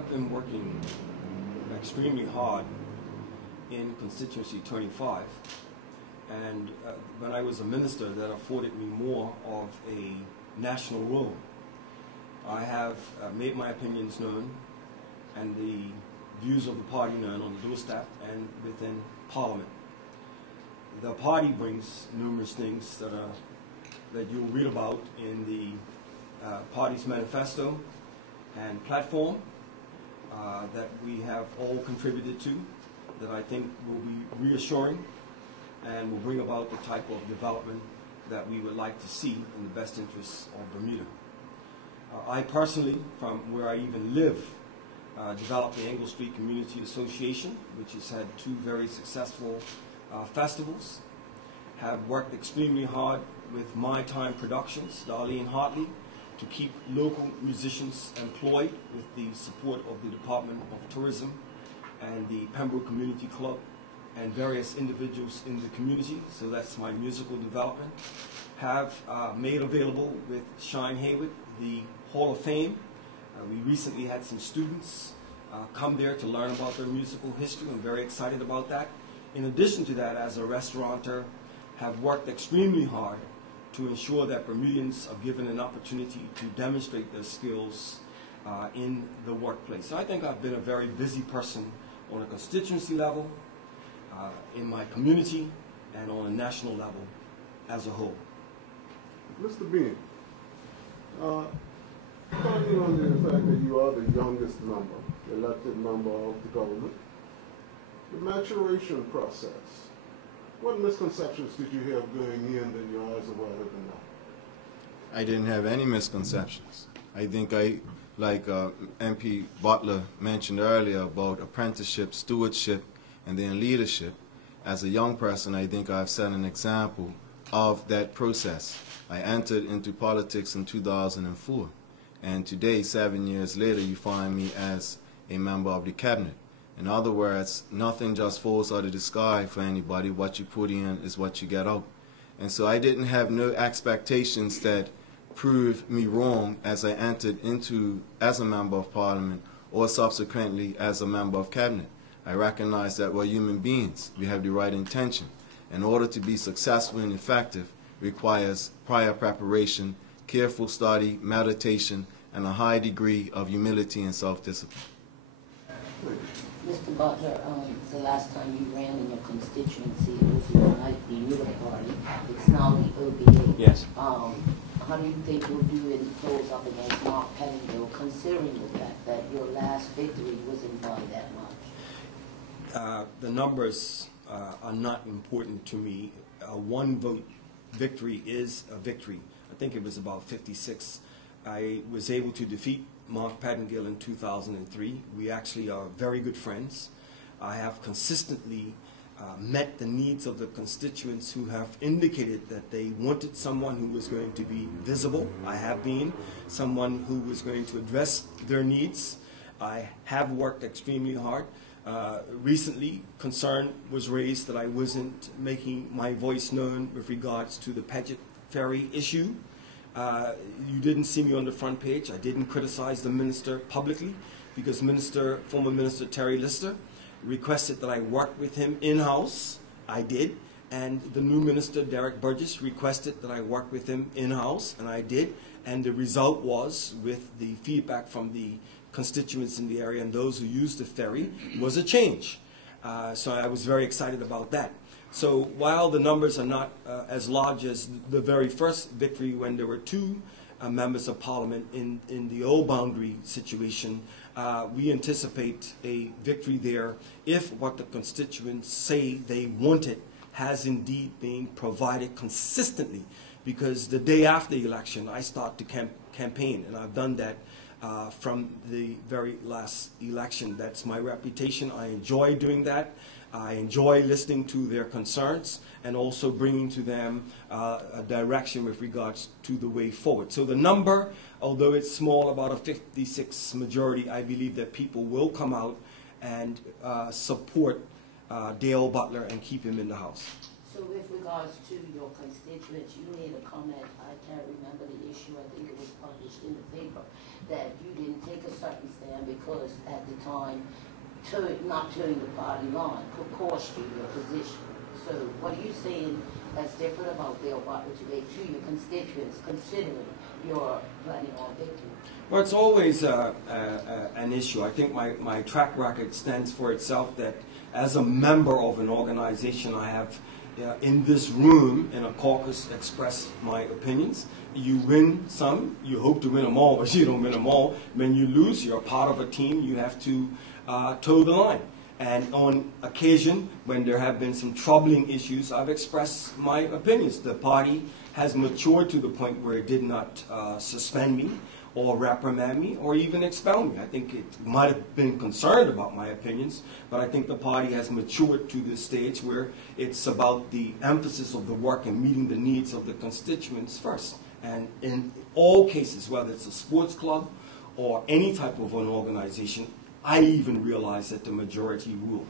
I've been working extremely hard in constituency 25, and when I was a minister, that afforded me more of a national role. I have made my opinions known and the views of the party known on the doorstep and within Parliament. The party brings numerous things that you'll read about in the party's manifesto and platform that we have all contributed to, that I think will be reassuring and will bring about the type of development that we would like to see in the best interests of Bermuda. I personally, from where I even live, developed the Engle Street Community Association, which has had 2 very successful festivals, have worked extremely hard with My Time Productions, Darlene Hartley, to keep local musicians employed with the support of the Department of Tourism and the Pembroke Community Club and various individuals in the community. So that's my musical development. Have made available with Shine Hayward the Hall of Fame. We recently had some students come there to learn about their musical history. I'm very excited about that. In addition to that, as a restaurateur, have worked extremely hard to ensure that Bermudians are given an opportunity to demonstrate their skills in the workplace. So I think I've been a very busy person on a constituency level, in my community, and on a national level as a whole. Mr. Bean, talking on the fact that you are the youngest member, elected member of the government, the maturation process, what misconceptions did you have going in that your eyes are wider than now? I didn't have any misconceptions. I think like MP Butler mentioned earlier about apprenticeship, stewardship, and then leadership. As a young person, I think I've set an example of that process. I entered into politics in 2004, and today, 7 years later, you find me as a member of the cabinet. In other words, nothing just falls out of the sky for anybody. What you put in is what you get out. And so I didn't have no expectations that proved me wrong as I entered into as a member of Parliament or subsequently as a member of cabinet. I recognize that we're human beings. We have the right intention. In order to be successful and effective requires prior preparation, careful study, meditation, and a high degree of humility and self-discipline. Mr. Butler, the last time you ran in your constituency, it was the Unite the Bermuda Party. It's now the OBA. Yes. How do you think you'll do in close up against Marc, considering the fact that your last victory wasn't by that much? The numbers are not important to me. A 1-vote victory is a victory. I think it was about 56. I was able to defeat Marc in 2003. We actually are very good friends. I have consistently met the needs of the constituents who have indicated that they wanted someone who was going to be visible. I have been someone who was going to address their needs. I have worked extremely hard. Recently, concern was raised that I wasn't making my voice known with regards to the Paget Ferry issue. You didn't see me on the front page. I didn't criticize the minister publicly because former Minister Terry Lister requested that I work with him in-house. I did. And the new minister, Derek Burgess, requested that I work with him in-house, and I did. And the result was, with the feedback from the constituents in the area and those who used the ferry, was a change. So I was very excited about that. So while the numbers are not as large as the very first victory when there were 2 members of Parliament in the old boundary situation, we anticipate a victory there if what the constituents say they wanted has indeed been provided consistently. Because the day after the election, I start to campaign, and I've done that from the very last election. That's my reputation. I enjoy doing that. I enjoy listening to their concerns and also bringing to them a direction with regards to the way forward. So the number, although it's small, about a 56 majority, I believe that people will come out and support Dale Butler and keep him in the House. So with regards to your constituents, you made a comment, I can't remember the issue, I think it was published in the paper, that you didn't take a certain stand because at the time, not turning the party line could cost you your position. So what are you saying that's different about Bill Butler today to your constituents, considering you're planning on victory? Well, it's always an issue. I think my track record stands for itself that as a member of an organization, I have in this room in a caucus expressed my opinions. You win some, you hope to win them all, but you don't win them all. When you lose, you're a part of a team, you have to toe the line. And on occasion, when there have been some troubling issues, I've expressed my opinions. The party has matured to the point where it did not suspend me or reprimand me or even expel me. I think it might have been concerned about my opinions, but I think the party has matured to this stage where it's about the emphasis of the work and meeting the needs of the constituents first. And in all cases, whether it's a sports club or any type of an organization, I even realize that the majority rule.